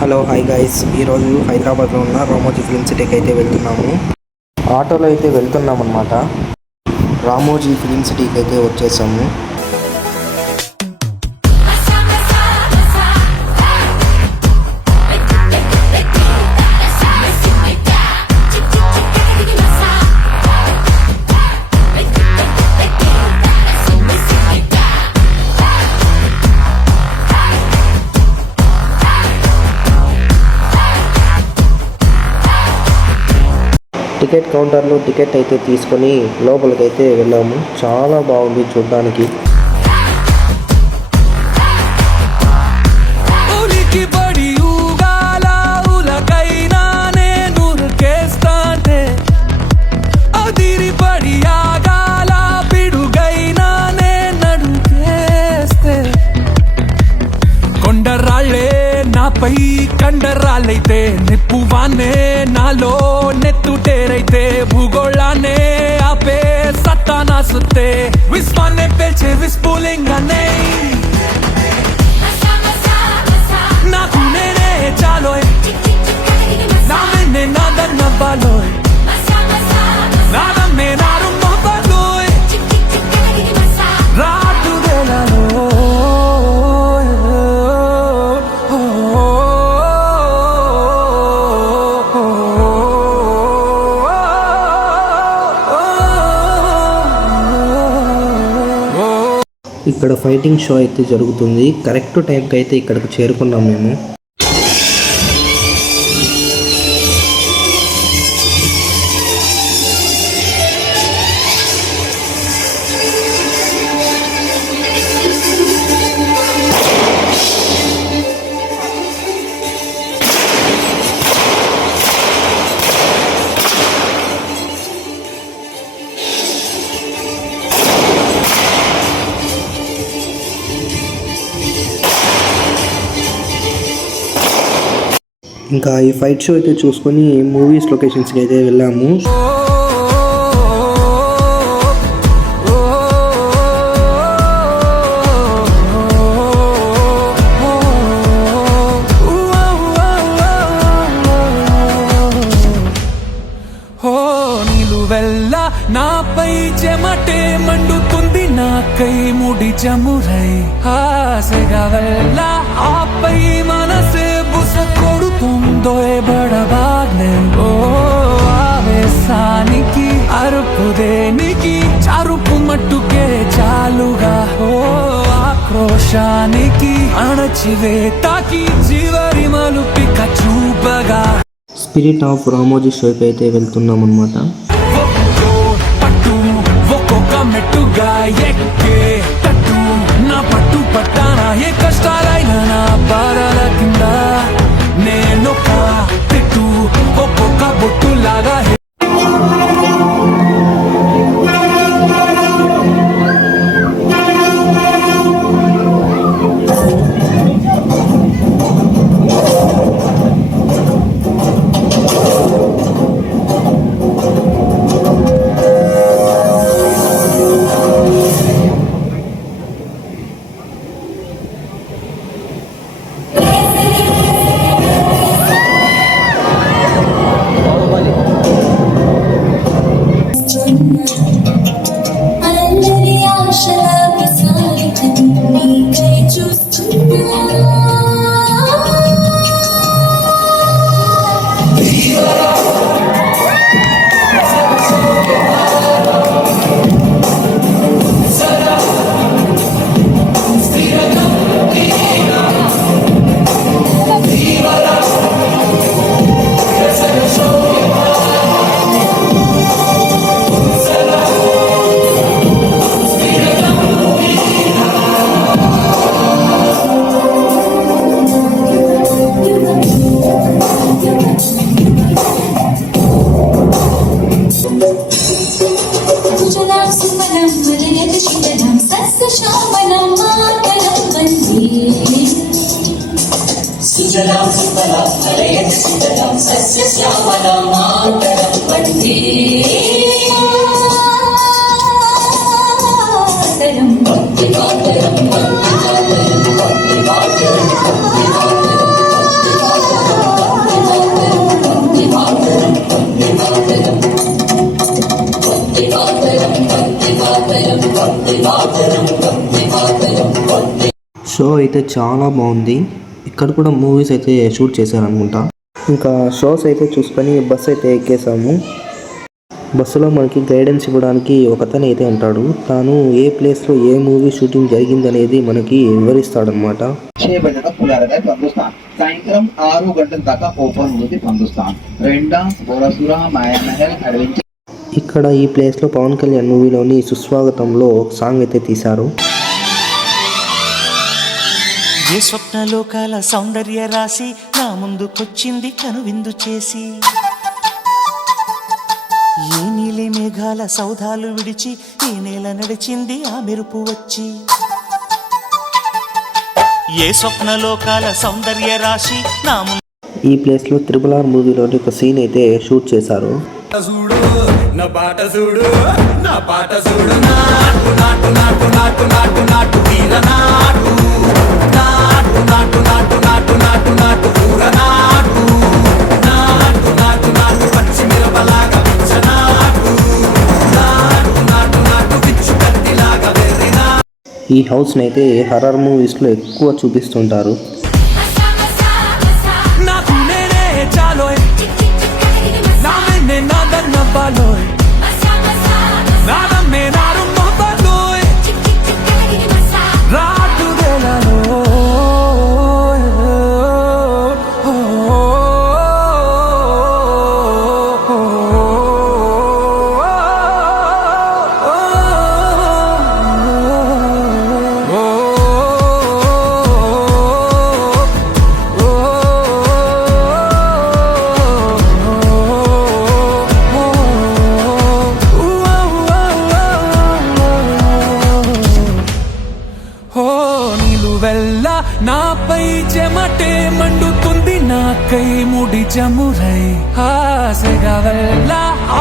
Hello hi guys, ఈరోజు హైదరాబాద్లో ఉన్న రామోజీ ఫిల్మ్ సిటీకి అయితే వెళ్తున్నాము. ఆటోలో అయితే వెళ్తున్నాం అన్నమాట. రామోజీ ఫిల్మ్ సిటీకి అయితే వచ్చేసాము. టికెట్ కౌంటర్లో టికెట్ అయితే తీసుకొని లోపలికి అయితే వెళ్ళాము. చాలా బాగుంది చూడడానికి. నాపై కండరాలైతే నిప్పువానే నాలో నెత్తుటేరైతే భూగోళాన్నే ఆపే సత్తా నా సుత్తే విశ్వాన్నే పేల్చే విస్ఫులింగానే నాకు నేనే చాలోయ్ నామే నాదన్నవ్వాలోయ్ నాదమ్మే నారు మొబలోయ్ రాటు వేళలో ఇక్కడ ఫైటింగ్ షో అయితే జరుగుతుంది. కరెక్ట్ టైంకి అయితే ఇక్కడికి చేరుకున్నాం మేము. ఇంకా ఈ ఫైట్ షో అయితే చూసుకొని మూవీస్ లొకేషన్స్కి అయితే వెళ్ళాము. నాపై చెమటే మండుతుంది, నాకై ముడి చమురై ఆశగా వెళ్ళ ఆపై మనసే బుస కొడుతుందో బడబాగ్నే ఓ ఆవేశానికి అరుపు దేనికి చరుపు మట్టుకే చాలుగా ఓ ఆక్రోశానికి అణచివేతాకి చివరి మలుపిక చూపగా స్పిరిట్ ఆఫ్ రామోజీ షోకి అయితే వెళ్తున్నాం అన్నమాట. మెట్టుగా ఎక్కే తట్టు నా పట్టు పట్టానా ఏ కష్టాలైనా నా బాధల కింద నేనొక తిట్టు ఒక్కొక్క బొట్టులాగా సుజలాం సుఫలాం మలయజ సుజలాం సస్యశ్యామలాం మాతరం వందే మాతరం వందే మాతరం వందే మాతరం వందే మాతరం వందే మాతరం వందే మాతరం షో అయితే చాలా బాగుంది. ఇక్కడ కూడా మూవీస్ అయితే షూట్ చేశారనుకుంటా. ఇంకా షోస్ అయితే చూసుకొని బస్సు అయితే ఎక్కేసాము. బస్సులో మనకి గైడెన్స్ ఇవ్వడానికి ఒకతను అయితే ఉంటాడు. తాను ఏ ప్లేస్లో ఏ మూవీ షూటింగ్ జరిగిందనేది మనకి వివరిస్తాడనమాట. 6 बजे तक खुला रहता है पंदुस्तान. సాయంత్రం 6 గంటల దాకా ఓపెన్ ఉంటుంది పందుస్తాన్. రెండా బోరసురా మాయామహల్ అడ్వెంచర్. ఇక్కడ ఈ ప్లేస్లో పవన్ కళ్యాణ్ మూవీలోని సుస్వాగతంలో ఒక సాంగ్ అయితే తీశారు. ఏ స్వప్నలోకాల సౌందర్య రాశి నా ముందుకొచ్చింది కనువిందు చేసి, ఏ నీలి మేఘాల సౌధాలు విడిచి ఈ నేల నడిచింది ఆ మెరుపు వచ్చి. ఏ స్వప్నలోకాల సౌందర్య రాశి నా ఈ ప్లేస్లో RRR మూవీలోని ఒక సీన్ అయితే షూట్ చేశారు. చూడు నా పాట చూడు, నా పాట చూడు, నాటు నాటు నాటు నాటు నాటు నాటు తీర నాటు నాటు నాటు నాటు నాటు నాటు నాటు కూర నాటు నాటు నాటు నాటు పచ్చి మిరపలాగా పిచ్చ నాటు నాటు నాటు నాటు పిచ్చు కత్తిలాగా వెర్రినా. ఈ హౌస్ని అయితే హర్రర్ మూవీస్లో ఎక్కువ చూపిస్తుంటారు. నాకు నేనే చాలోయ్ నామే నాదన్న బాలోయ్ నాదమ్మే నారు మొబలోయ్ రాటు దేలలో నిలువెల్ల నాపై చెమటే మండుతుంది, నాకై ముడి చమురై ఆశగా వెళ్ళ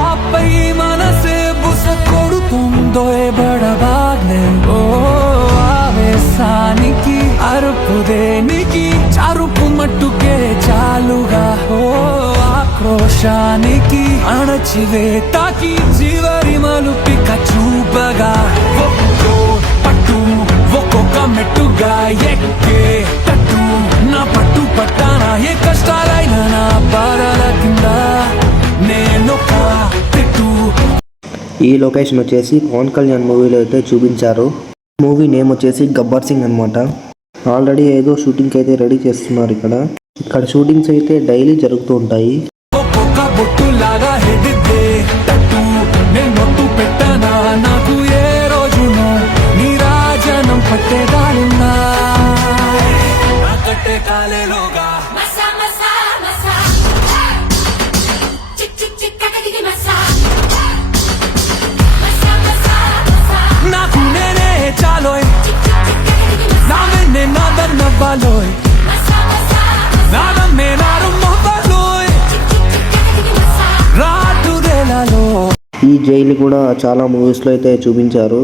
ఆపై మనసే బుస కొడుతుందో బడబాగ్నే. ఓ ఆవేశానికి అరుపు దేనికి, చరుపు మట్టుకే చాలుగా. ఓ ఆక్రోశానికి అణచివేతకి చివరి మలుపిక చూపగా. ఒక్కో పట్టు ఒక్కొక్క మెట్టుగా ఎక్కే తట్టు నా పట్టు పట్టానా ఏ కష్టాలైనా నా పాదాల కింద నేనొక తిట్టు. ఈ లొకేషన్ వచ్చేసి పవన్ కళ్యాణ్ మూవీలో అయితే చూపించారు. మూవీ నేమ్ వచ్చేసి గబ్బర్ సింగ్ అనమాట. ఆల్రెడీ ఏదో షూటింగ్కి అయితే రెడీ చేస్తున్నారు. ఇక్కడ షూటింగ్స్ అయితే డైలీ జరుగుతూ ఉంటాయి. ఒక్కొక్క బొట్టులాగా ఎదిద్దే తట్టు నేనొట్టు పెట్టనా నాకు ఏ రోజునో నీరాజనం పట్టేదానిన్నా కట్టే కాలేలోగా మసా మసా మసా చిక్ చిక్ చిక్ కటగిరి మసా మసా మసా మసా నాకు నేనే చాలోయ్ చిక్ చిక్ చిక్ కటగిరి మసా నామే నాదన్న బాలోయ్ మసా మసా నాదమ్మే నారు మొబలోయ్ చిక్ చిక్ చిక్ కటగిరి మసా రాటు దేలలో. ఈ జైలు కూడా చాలా మూవీస్లో అయితే చూపించారు.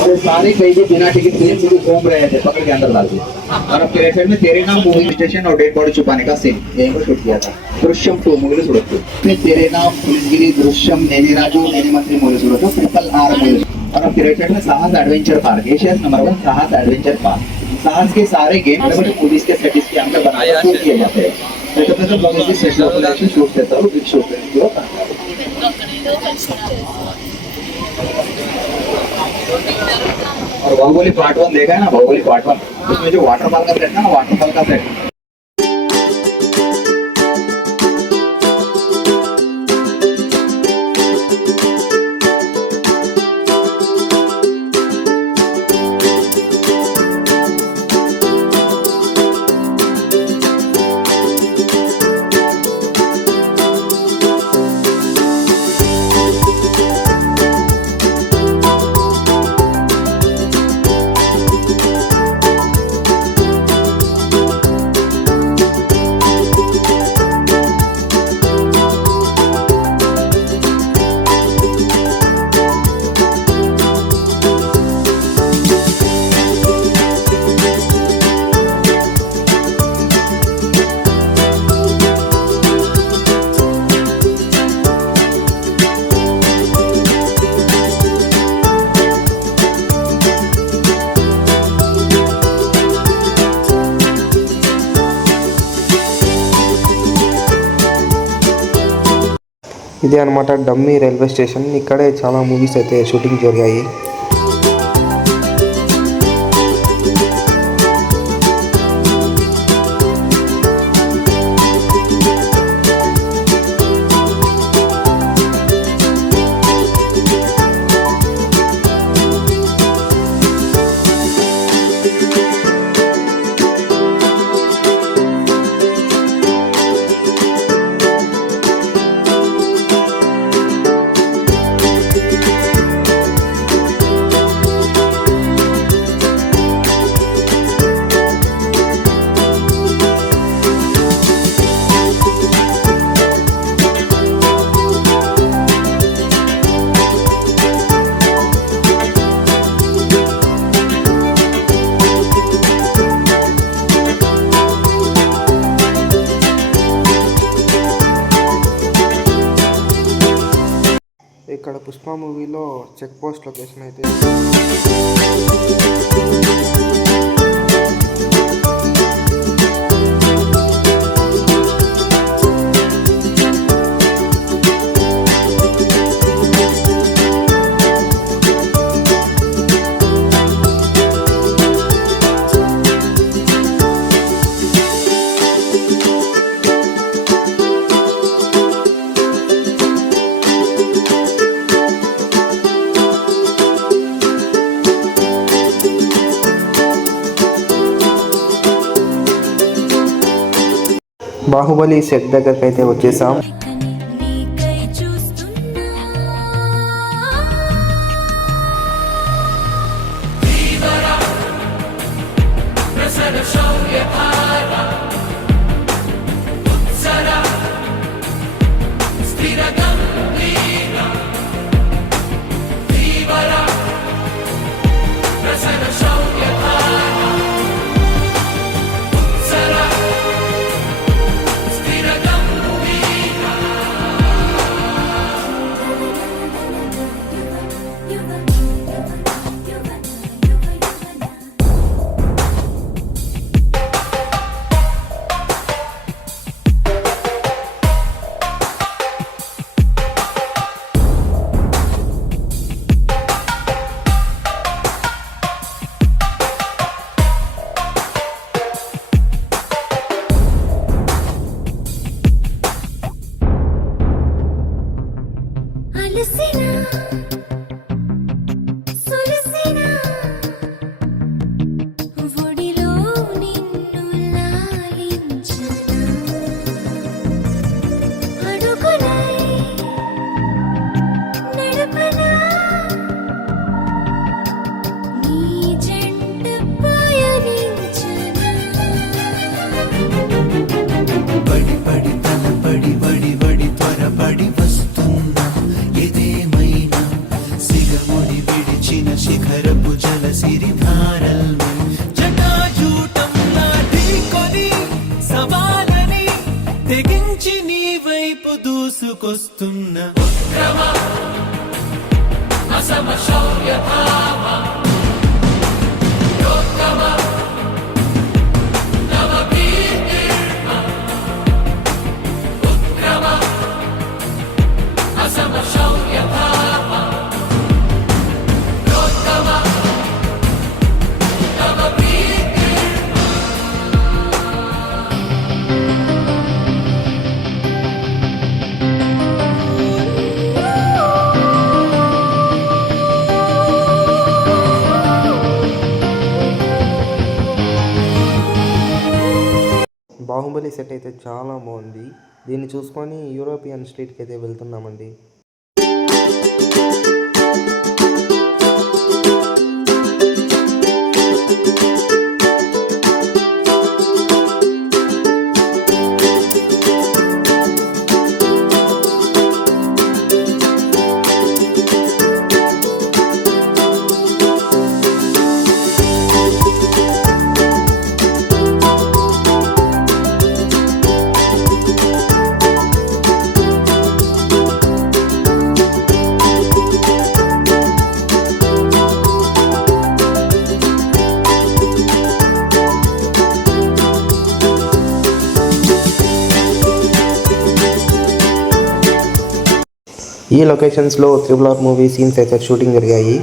और सारे कैदी बिना टिकट के पूरे घूम रहे थे, पकड़ के अंदर डाल दिए. और अब क्रेफेड में तेरे नाम मूवी स्टेशन और डेड बॉडी छुपाने का सीन यहीं पर शूट किया था. दृश्यम 2 मूवी सुरत में तेरे नाम पुलिसगिरी दृश्यम नेनी राजू नेनी मंत्री मूवी सुरत RRR मूवी. और अब क्रेफेड में साहस एडवेंचर पार्क एशिया नंबर 1 साहस एडवेंचर पार्क. साहस के सारे गेम पुलिस के सेटिंग के अंदर बनाए शूट किए जाते हैं. तो लोग इसकी सेट शूट करता हूँ बिग शूट और बाहुबली पार्ट 1 देखा है ना, बाहुबली पार्ट 1 उसमें जो वाटरफॉल का सेट था ना, वाटरफॉल का सेट ఇదే అనమాట డమ్మీ రైల్వే స్టేషన్. ఇక్కడే చాలా మూవీస్ అయితే షూటింగ్ జరిగాయి. ఇక్కడ పుష్ప మూవీలో చెక్ పోస్ట్ లొకేషన్ అయితే బాహుబలి సెట్ దగ్గరికి అయితే వచ్చేసాం. నీకై చూస్తున్నా అలసినా సొలసినా ఒడిలో నిన్ను లాలించనా అడుగులై నడపనా నీ జంట పయనించనా పడి పడి తలపడి వడి వడి త్వరపడి వస్తున్నా ఇదేమైనా సిగముడి విడిచిన శిఖరపు జల సిరిధారల్ని జటాజూటంలా ఢీకొని సవాలని తెగించి నీ వైపు దూసుకొస్తున్న బాహుబలి సెట్ అయితే చాలా బాగుంది. దీన్ని చూసుకొని యూరోపియన్ స్ట్రీట్కి అయితే వెళ్తున్నామండి. ఈ లొకేషన్స్లో RRR మూవీ సీన్స్ అయితే షూటింగ్ జరిగాయి.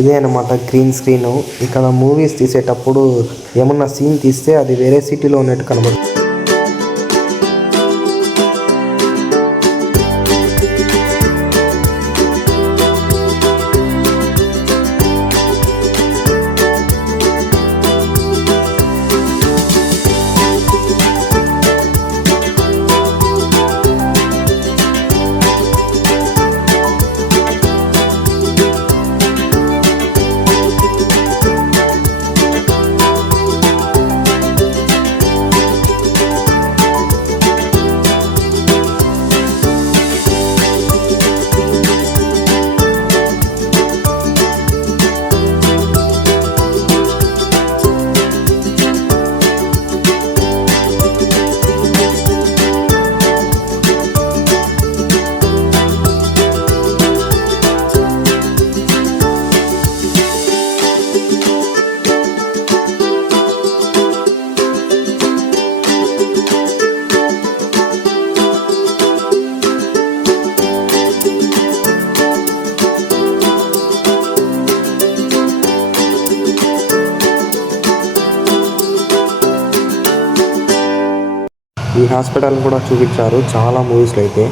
ఇదే అనమాట గ్రీన్ స్క్రీన్. ఇక్కడ మూవీస్ తీసేటప్పుడు ఏమన్నా సీన్ తీస్తే అది వేరే సిటీలో ఉన్నట్టు కనబడుతుంది. ఈ హాస్పిటల్ కూడా చూపించారు చాలా మూవీస్లో అయితే.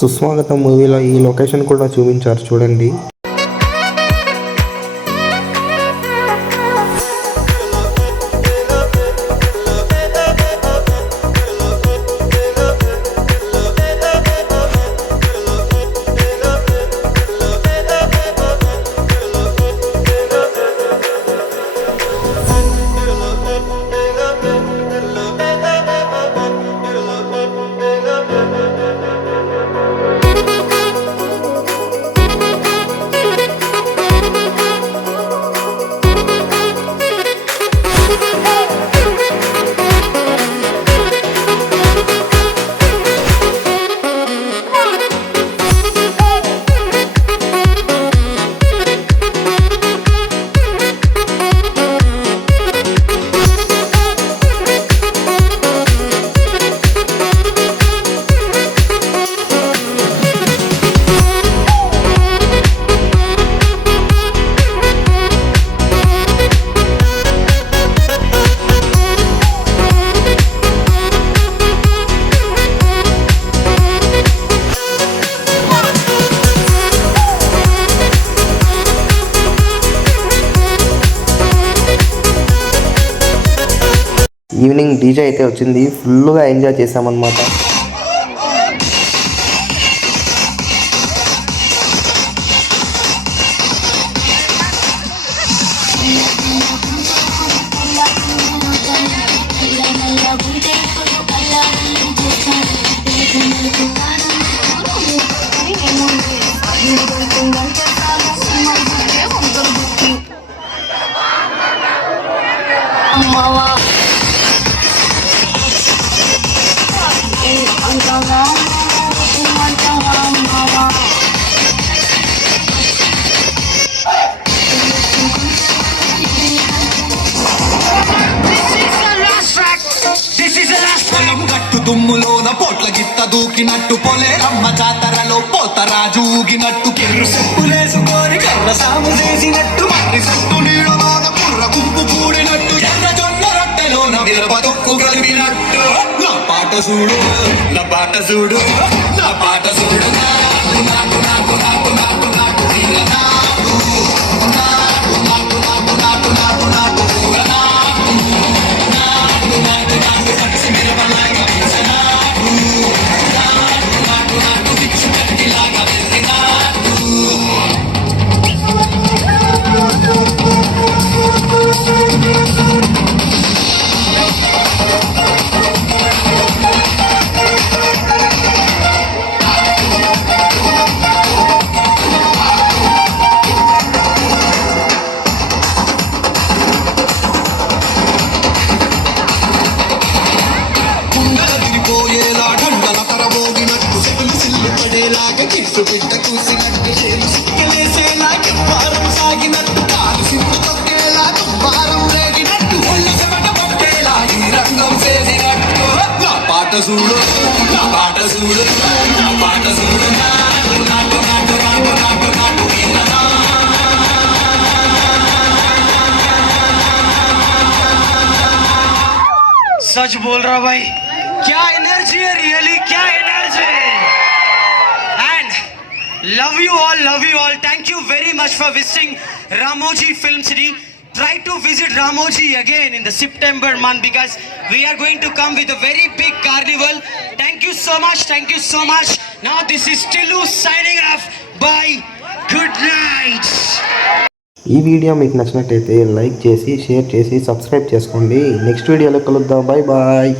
సుస్వాగతం మూవీలో ఈ లొకేషన్ కూడా చూపించారు చూడండి. ఈవినింగ్ డీజే అయితే వచ్చింది, ఫుల్గా ఎంజాయ్ చేసామన్నమాట. గట్టు దుమ్ములోన పోట్ల గిత్త దూకినట్టు పొలే రమ్మ జాతరలో పోతరాజు ఊగినట్టు కిర్రు చెప్పులేసుకొని కర్ర సాము చేసినట్టు మర్రి సట్టు నీడలోన కుర్ర గుంపు కూడినట్టు ఎర్ర జొన్న రొట్టెలోన మిరప తొక్కు కలిపినట్టు నా పాట చూడు నా పాట చూడు నా పాట చూడు నాకు నాకు నాకు నాకు నాకు నాకు వీర నాకు నాకు నాకు నాకు నాకు నాకు నాకు వీర నాకు నాకు నాకు నాకు పచ్చి మిరపలాగా నాకు నాకు నాకు నాకు పిచ్చు కట్టిలాగా వెళ్ళి నాకు కుండల తిరిపోయేలా ఢండల కరబోగినట్టు సెగులు సిల్లు పడేలాగా కిట్టు బిడ్డ కూసినట్టు చేలు సిక్కలేసేలా కెప్పారం సాగినట్టు కాలు సిమ్ము తొక్కేలా దుబ్బారం రేగినట్టు ఒళ్ళు చెమట పట్టేలా ఈ రంగం చేసినట్టు నా పాట చూడు నా పాట చూడు నా పాట చూడు నాకు నాకు నాకు నాకు నాకు నాకు వీర నాకు सच बोल रहा भाई, क्या एनर्जी है, रियली क्या energy. And love you all. Thank you very much for visiting Ramoji Film City. Try to visit Ramoji again in the September month because we are going to come with a very big carnival. Thank you so much. Now this is Tilu signing off. Bye. Good night. ఈ video మీకు నచ్చినట్టయితే like చేసి, share చేసి, subscribe చేసుకోండి. Next వీడియోలో కలుద్దాం. Bye bye.